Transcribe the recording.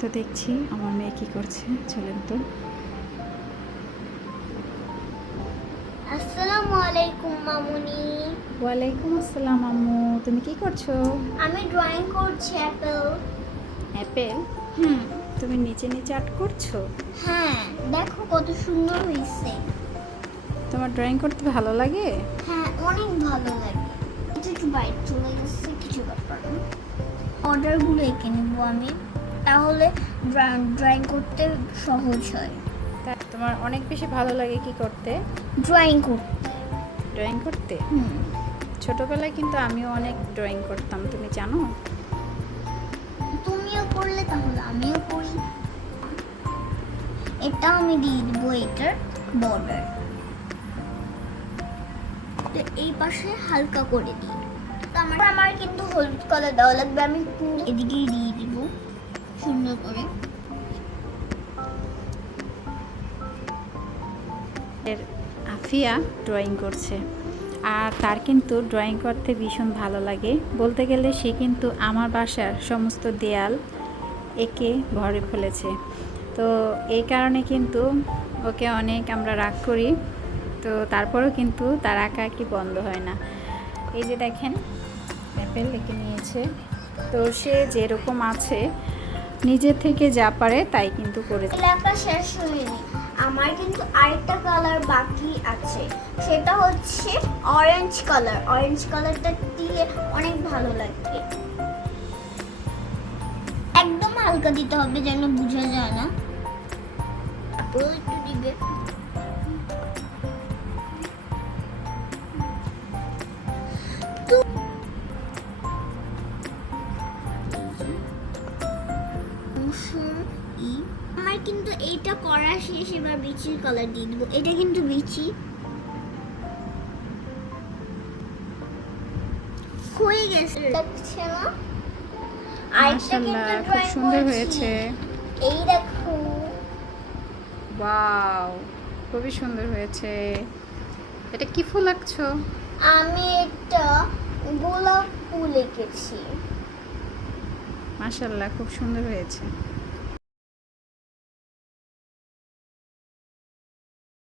তো দেখছি আমার মেয়ে কি করছে চলেন তো। আসসালামু আলাইকুম মামুনি। ওয়ালাইকুম আসসালাম আম্মু তুমি কি করছ? আমি ড্রয়িং করছি অ্যাপেল অ্যাপেল হুম তুমি নিচে নিচে আর্ট করছ? হ্যাঁ দেখো কত সুন্দর হয়েছে। তোমার ড্রয়িং করতে ভালো লাগে? হ্যাঁ অনেক ভালো লাগে। এটা একটু বাইট চলে গেছে কিছু ব্যাপার অর্ডারগুলো এঁকে নেব আমি। তাহলে ড্রয়িং করতে সহজ হয়। তোমার অনেক বেশি ভালো লাগে কি করতে? ড্রয়িং করতে। ড্রয়িং করতে? হুম। ছোটবেলায় কিন্তু আমিও অনেক ড্রয়িং করতাম তুমি জানো? তুমিও করলে তাহলে আমিও করি। এটা আমি দিয়ে দিব এটার বর্ডার তো এই পাশে হালকা করে দিই। তো আমার আমার কিন্তু হলুদ কালার দেওয়া লাগবে আমি এদিকেই দিয়ে দিব। আফিয়া ড্রয়িং করছে। আর তার কিন্তু ড্রয়িং করতে ভীষণ ভালো লাগে। বলতে গেলে সে কিন্তু আমার বাসার সমস্ত দেয়াল একে ভরে ফেলেছে। তো এই কারণে কিন্তু ওকে অনেক আমরা রাগ করি। তো তারপরেও কিন্তু তার আঁকা আঁকি বন্ধ হয় না। এই যে দেখেন, অ্যাপেল এঁকে নিয়েছে। তো সে যেরকম আছে নিজের থেকে যা পারে তাই কিন্তু করেছে লেখা শেষ হয়নি। আমার কিন্তু আরেকটা কালার বাকি আছে। সেটা হচ্ছে অরেঞ্জ কালার অরেঞ্জ কালারটা দিয়ে অনেক ভালো লাগে। একদম হালকা দিতে হবে যেন বোঝা যায় না। ই। আমার কিন্তু এইটা করা শেষ এবার বিচির কালার দিয়ে দিব। এটা কিন্তু বিচি। হয়ে গেছে। মাশাআল্লাহ খুব সুন্দর হয়েছে। এই দেখো। ওয়াও খুবই সুন্দর হয়েছে। এটা কি ফুল আঁকছো? আমি একটা গোলাপ ফুল এঁকেছি। মাশাল্লাহ খুব সুন্দর হয়েছে।